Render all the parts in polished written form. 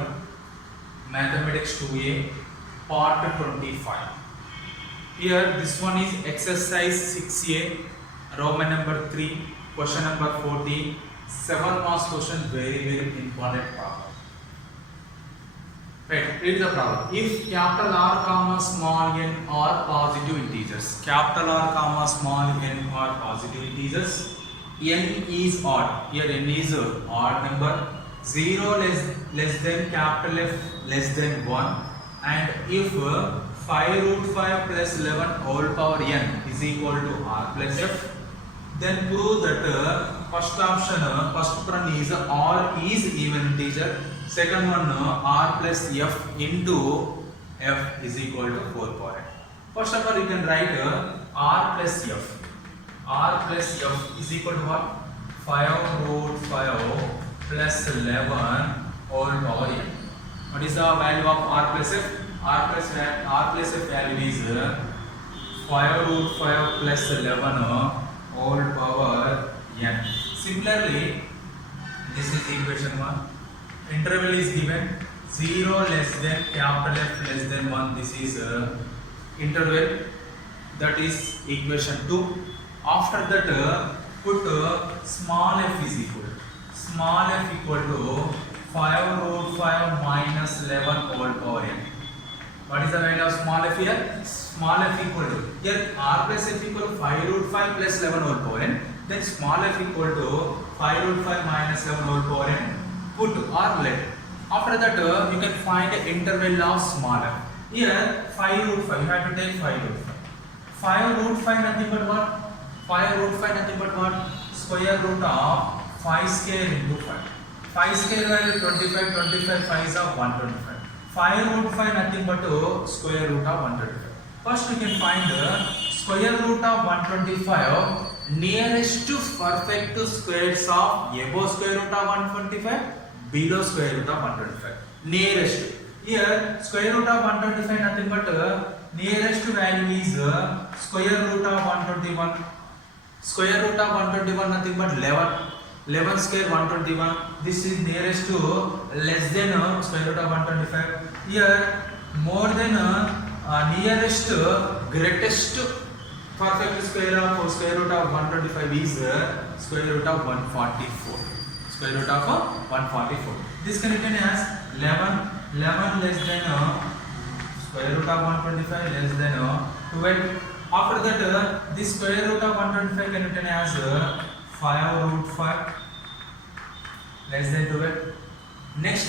Sriram, Mathematics 2A, Part 25. Here, this one is exercise 6A, Roman number 3, question number 14. 7 marks question, very important problem. Right, read the problem. If capital R comma small n are positive integers, capital R comma small n are positive integers, n is odd. Here n is odd number. 0 less than capital F less than 1, and if 5 root 5 plus 11 whole power n is equal to R plus F, then prove that first option, first one is R is even integer, second one R plus F into F is equal to 4 power n. First of all, you can write R plus F. R plus F is equal to what? 5 root 5 plus 11 whole power n. What is the value of R plus F? R plus F value is 5 root 5 plus 11 whole power n. Similarly, this is equation 1. Interval is given 0 less than capital F less than 1. This is interval. That is equation 2. After that, put small f is equal. Small f equal to 5 root 5 minus 11 whole power n. What is the value of small f here? Small f equal to, here R plus F equal to 5 root 5 plus 11 whole power n. Then small f equal to 5 root 5 minus 7 whole power n. Put R let. After that, you can find the interval of small f. Here 5 root 5, you have to take 5 root 5. 5 root 5 nothing but what? 5 root 5 nothing but what? Square root of 5 square into 5. 5 square value 25, 25, 5 is of 125. 5 root 5 nothing but square root of 125. First you can find the square root of 125 nearest to perfect squares of above square root of 125, below square root of 125. Nearest. Here square root of 125 nothing but nearest value is square root of 121. Square root of 121 nothing but 11. 11 square 121. This is nearest to less than square root of 125. Here more than nearest greatest perfect square of square root of 125 is square root of 144. Square root of 144. This can written as 11 less than square root of 125 less than 12. After that, this square root of 125 can written as 5 root 5 less than 12. Next,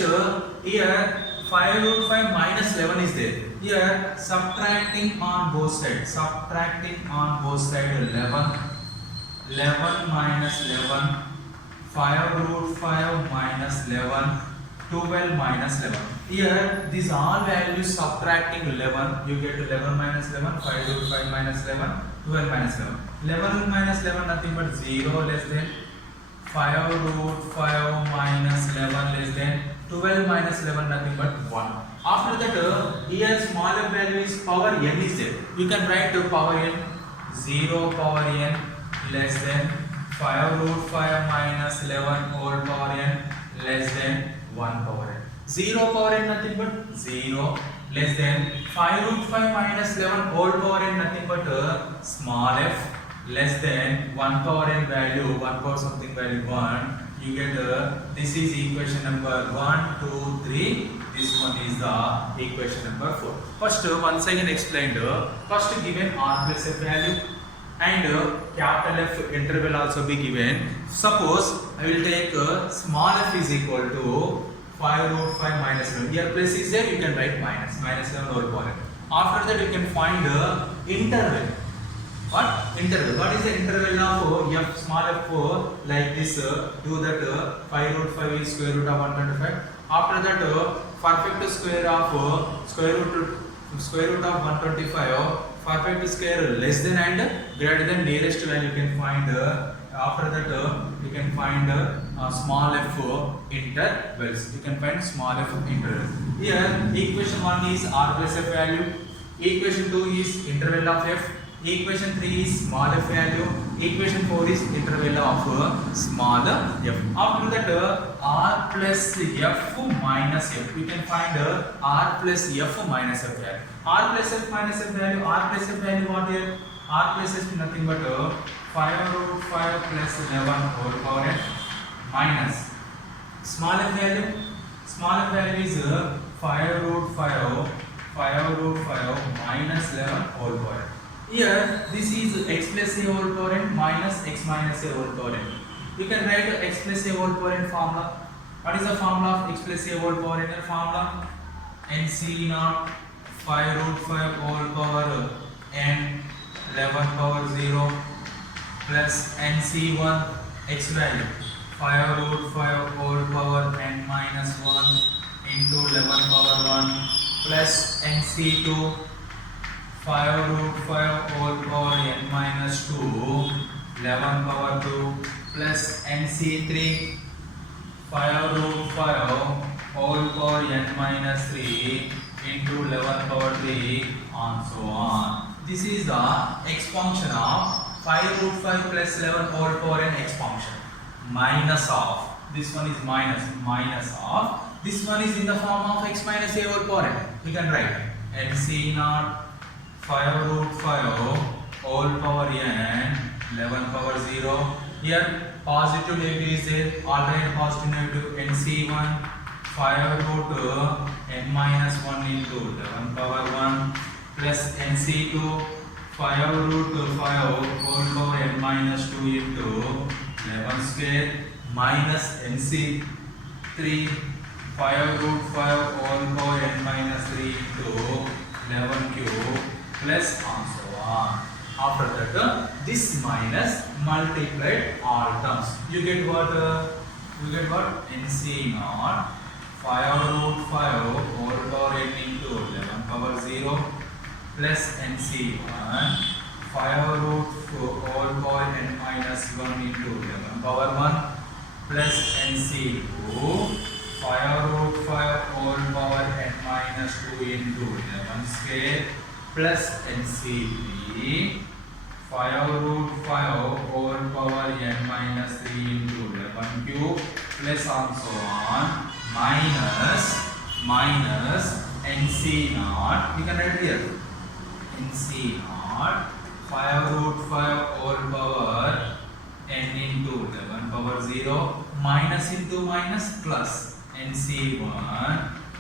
here 5 root 5 minus 11 is there. Here subtracting on both sides. Subtracting on both sides 11. 11 minus 11. 5 root 5 minus 11. 12 minus 11. Here these all values subtracting 11. You get 11 minus 11. 5 root 5 minus 11. 12 minus 11. 11 minus 11 nothing but 0 less than 5 root 5 minus 11 less than 12 minus 11 nothing but 1. After that, here smaller value is power n is there. You can write to power n 0 power n less than 5 root 5 minus 11 whole power n less than 1 power n. 0 power n nothing but 0 less than 5 root 5 minus 11 whole power n nothing but small f less than 1 power n value 1 power something value 1. You get this is equation number 1, 2, 3. This one is the equation number 4. First, once again explained, first given R plus F value and capital F interval also be given. Suppose I will take small f is equal to 5 root 5 minus 11. Here plus is there, you can write minus 11 whole power n. After that, you can find interval. What? Interval. What is the interval of f small f like this? Do that 5 root 5 is square root of 125. After that, perfect square of square root of 125. Perfect square less than and greater than nearest value you can find. After that, you can find small f intervals. You can find small f intervals. Here, equation 1 is R plus F value. Equation 2 is interval of f. Equation 3 is small f value. Equation 4 is interval of small f. After that r plus f minus f. We can find r plus f minus f value. R plus f minus f value. R plus f value what here? R plus f nothing but 5 root 5 plus 11 whole power n minus small f value. Small f value is 5 root 5 minus 11 whole power n. Here this is x plus a whole power n minus x minus a whole power n. You can write x plus a whole power n formula. What is the formula of x plus a whole power n? Formula nc naught 5 root 5 whole power n 11 power 0 plus nc1 x value 5 root 5 whole power n minus 1 into 11 power 1 plus nc2 5 root 5 whole power n minus 2 11 power 2 plus nc3 5 root 5 whole power n minus 3 into 11 power 3 and so on. This is the x function of 5 root 5 plus 11 whole power n x function minus of, this one is minus of, this one is in the form of x minus a whole power n. We can write nc naught 5 root 5 whole power n 11 power 0. Here positive negative is there, alternate positive negative. nc1 5 root n minus 1 into 11 power 1 plus nc2 5 root 5 whole power n minus 2 into 11 square minus nc3 5 root 5 whole power n minus 3 into 11 cube plus and so on. After that this minus multiplied all terms. You get what? nc naught 5 root 5 whole power n into 11 power 0 plus nc1 5 root whole power n minus 1 into 11 power 1 plus nc2 5 root 5 whole power n minus 2 into 11 square plus nc3 5 root 5 whole power n minus 3 into 11 cube plus and so on minus nc naught. You can write here nc naught 5 root 5 whole power n into 11 power 0 minus into minus plus nc1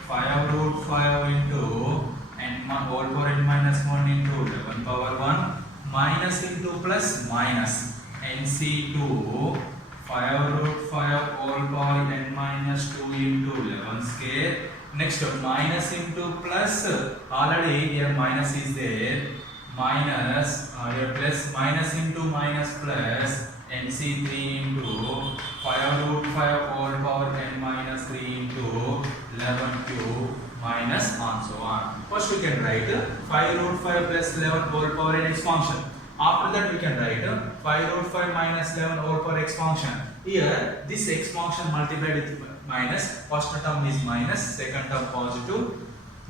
5 root 5 into n whole power n minus 1 into 11 power 1 minus into plus minus nc2 5 root 5 whole power n minus 2 into 11 square. Next minus into plus, already here minus is there, minus here plus minus into minus plus nc3 into 5 root 5 whole power n minus 3 into 11 cube minus and so on. First we can write 5 root 5 plus 11 whole power n x function. After that we can write 5 root 5 minus 11 whole power x function. Here this x function multiplied with minus, first term is minus, second term positive,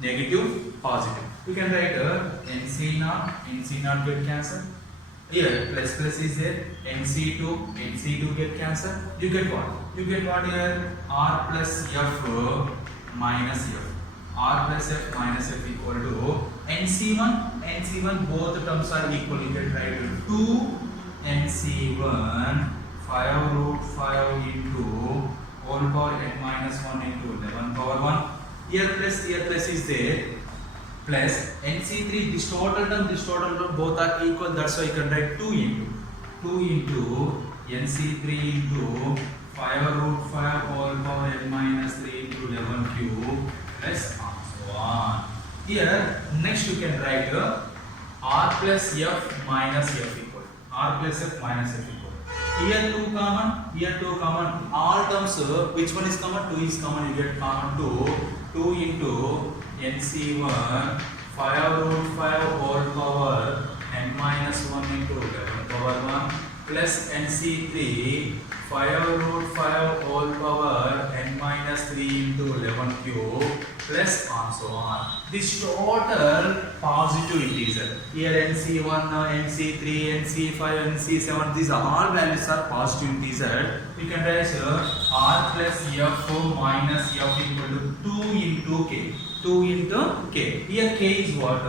negative, positive. You can write nc naught get cancelled. Here plus is there, nc2 get cancelled. You get what? You get what here? R plus f minus f. R plus f minus f equal to nc1 both terms are equal. You can write 2 nc1 5 root 5 into whole power n minus 1 into 11 power 1. Here plus is there, plus nc3 this total term both are equal. That's why you can write 2 into nc3 into 5 root 5 whole power n minus 3 into 11 cube plus and so on. Here next you can write r plus f minus f equal. R plus f minus f equal. Here 2 common, all terms which one is common? 2 is common. You get common 2 into nc1 5 root 5 whole power n minus 1 into 11 power 1 plus NC3 5 root 5 whole power n minus 3 into 11 cube plus and so on. This total positive integer. Here NC1, NC3, NC5, NC7, these are all values are positive integer. We can write R plus F minus F equal to 2 into K. 2 into K. Here K is what?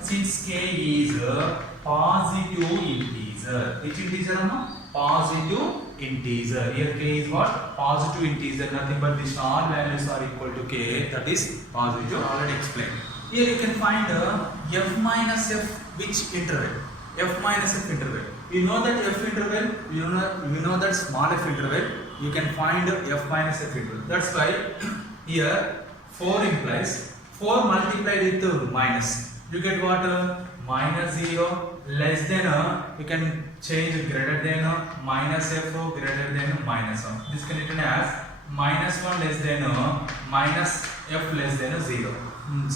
Since K is a positive integer. Which integer? Positive integer. Here K is what? Positive integer. Nothing but these all values are equal to K. That is positive. Already explained. Here you can find F minus F. Which interval? F minus F interval. You know that F interval. You know that small f interval. You can find F minus F interval. That's why here 4 implies 4 multiplied with minus. You get what? Minus 0 less than you can change greater than minus f greater than minus 1. This can written as minus 1 less than minus f less than 0.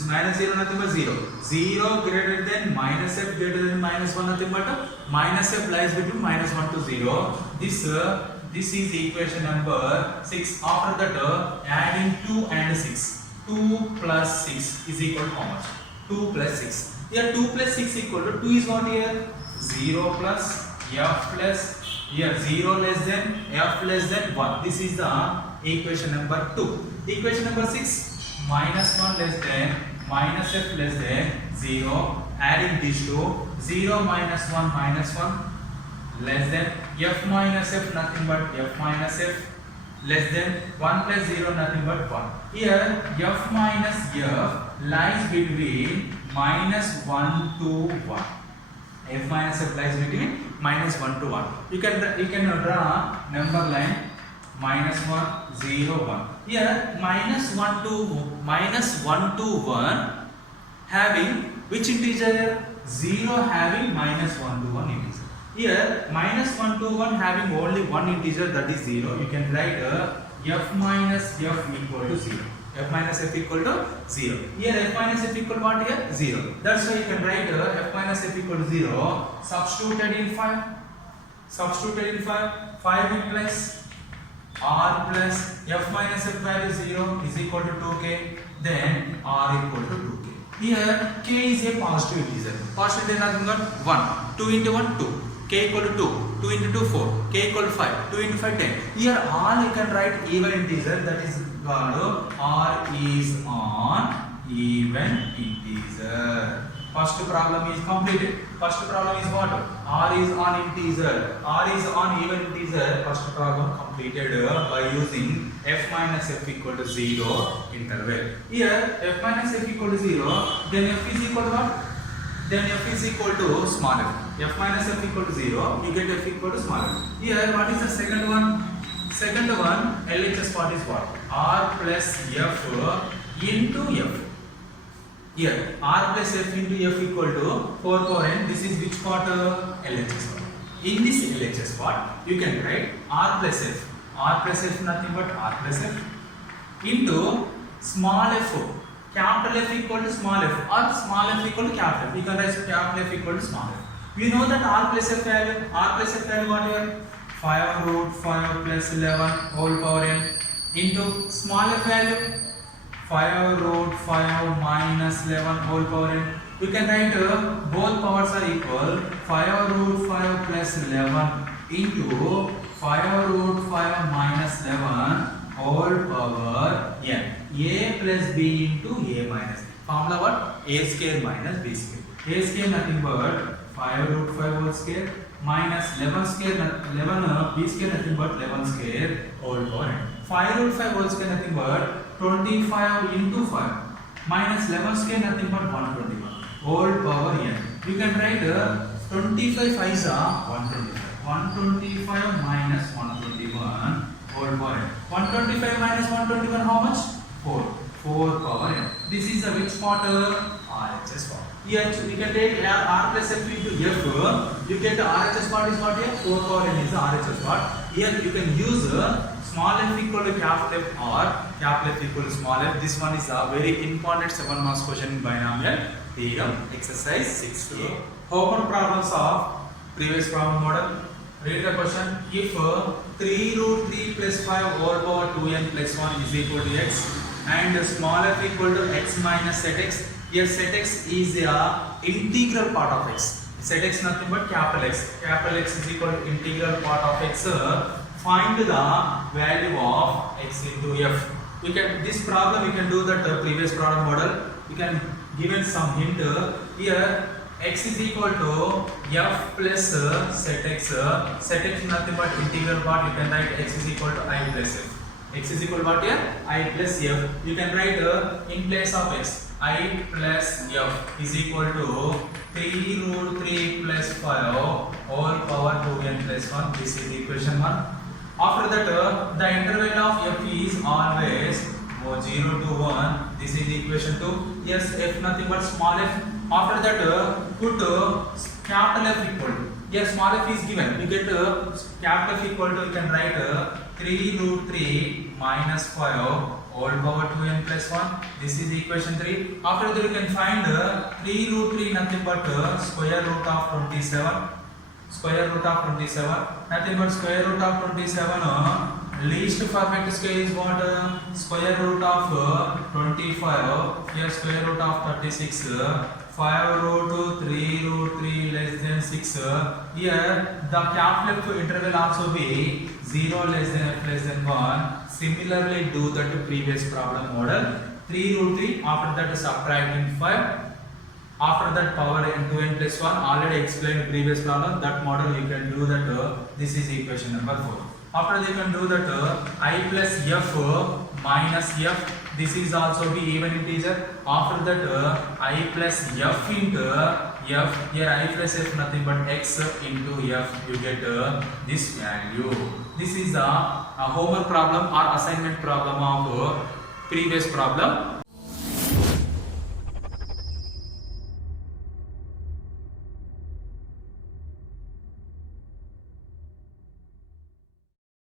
Minus 0 nothing but 0. 0 greater than minus f greater than minus 1 nothing but minus f lies between minus 1 to 0. This is equation number 6. After that adding 2 and 6. 2 plus 6 is equal to how much? 2 plus 6. Here 2 plus 6 equal to 2 is what here? 0 plus f plus here 0 less than f less than 1. This is the equation number 2. Equation number 6 minus 1 less than minus f less than 0. Adding these two 0 minus 1 less than f minus f nothing but f minus f less than 1 plus 0 nothing but 1. Here f minus f lies between minus 1 to 1. F minus f lies between minus 1 to 1. You can draw number line minus 1 0 1. Here minus 1 to 1 having which integer? 0 having minus 1 to 1 integer. Here minus 1 to 1 having only one integer, that is 0. You can write f minus f equal to 0. F minus f equal to 0. Here f minus f equal to what here? 0. That's why you can write f minus f equal to 0. Substituted in 5. Substituted in 5. 5 implies r plus f minus f value 0 is equal to 2k. Then r equal to 2k. Here k is a positive integer. Positive integer nothing but 1. 2 into 1 2. K equal to 2. 2 into 2 4. K equal to 5. 2 into 5 10. Here all you can write even integer, that is R is on even integer. First problem is completed. First problem is what? R is on integer. R is on even integer. First problem completed by using f minus f equal to 0 interval. Here f minus f equal to 0. Then f is equal to what? Then f is equal to small f. F minus f equal to 0. You get f equal to small f. Here what is the second one? Second one, LHS part is what? R plus f into f. Here R plus f into f equal to 4 power n. This is which part? LHS part. In this LHS part, you can write R plus f. R plus f nothing but R plus f into small f. Capital F equal to small f or small f equal to capital F. You can write capital F equal to small f. We know that R plus f value. R plus f value what here? 5 root 5 plus 11 whole power n into small f value 5 root 5 minus 11 whole power n. You can write both powers are equal. 5 root 5 plus 11 into 5 root 5 minus 11 whole power n. A plus b into a minus b. Formula what? A square minus b square. A square nothing but 5 root 5 whole square minus 11 square 11 b square nothing but 11 square whole power n. 5 root 5 whole square nothing but 25 into 5 minus 11 square nothing but 121 whole power n. You can write 25 5s are 125. 125 minus 121 whole power n. 125 minus 121 how much? 4. 4 power n. This is the which part? RHS part. Here we can take R plus f into f. You get the RHS part is what here? 4 power n is the RHS part. Here you can use small f equal to capital F or capital F equal to small f. This one is a very important 7 marks question in binomial theorem exercise 6. Homework problems of previous problem model. Read the question. If 3 root 3 plus 5 whole power 2n plus 1 is equal to x and small f equal to x minus set x, here set x is a integral part of x. Set x nothing but capital X. Capital X is equal to integral part of x. Find the value of x into f. We can this problem we can do that previous problem model. We can given some hint here. X is equal to f plus set x. Set x nothing but integral part. You can write x is equal to I plus f. X is equal to what here? I plus f. You can write in place of x. I plus f is equal to 3 root 3 plus 5 whole power 2n plus 1. This is equation 1. After that, the interval of f is always 0 to 1. This is equation 2. Yes, f nothing but small f. After that, put capital F equal to. Yes, small f is given. We get capital F equal to, you can write 3 root 3 minus 5 whole power 2n plus 1. This is equation 3. After that, you can find 3 root 3 nothing but square root of 27. Square root of 27. Nothing but square root of 27. Least perfect square is what? Square root of 25. Here square root of 36. 5 root 3 root 3 less than 6. Here the capital F interval also be 0 less than f less than 1. Similarly do that previous problem model. 3 root 3 after that subtracting 5. After that power into n plus 1 already explained previous problem. That model you can do that. This is equation number 4. After you can do that I plus f minus f. This is also be even integer. After that I plus f into f. Here I plus f nothing but x into f. You get this value. This is a homework problem or assignment problem of previous problem.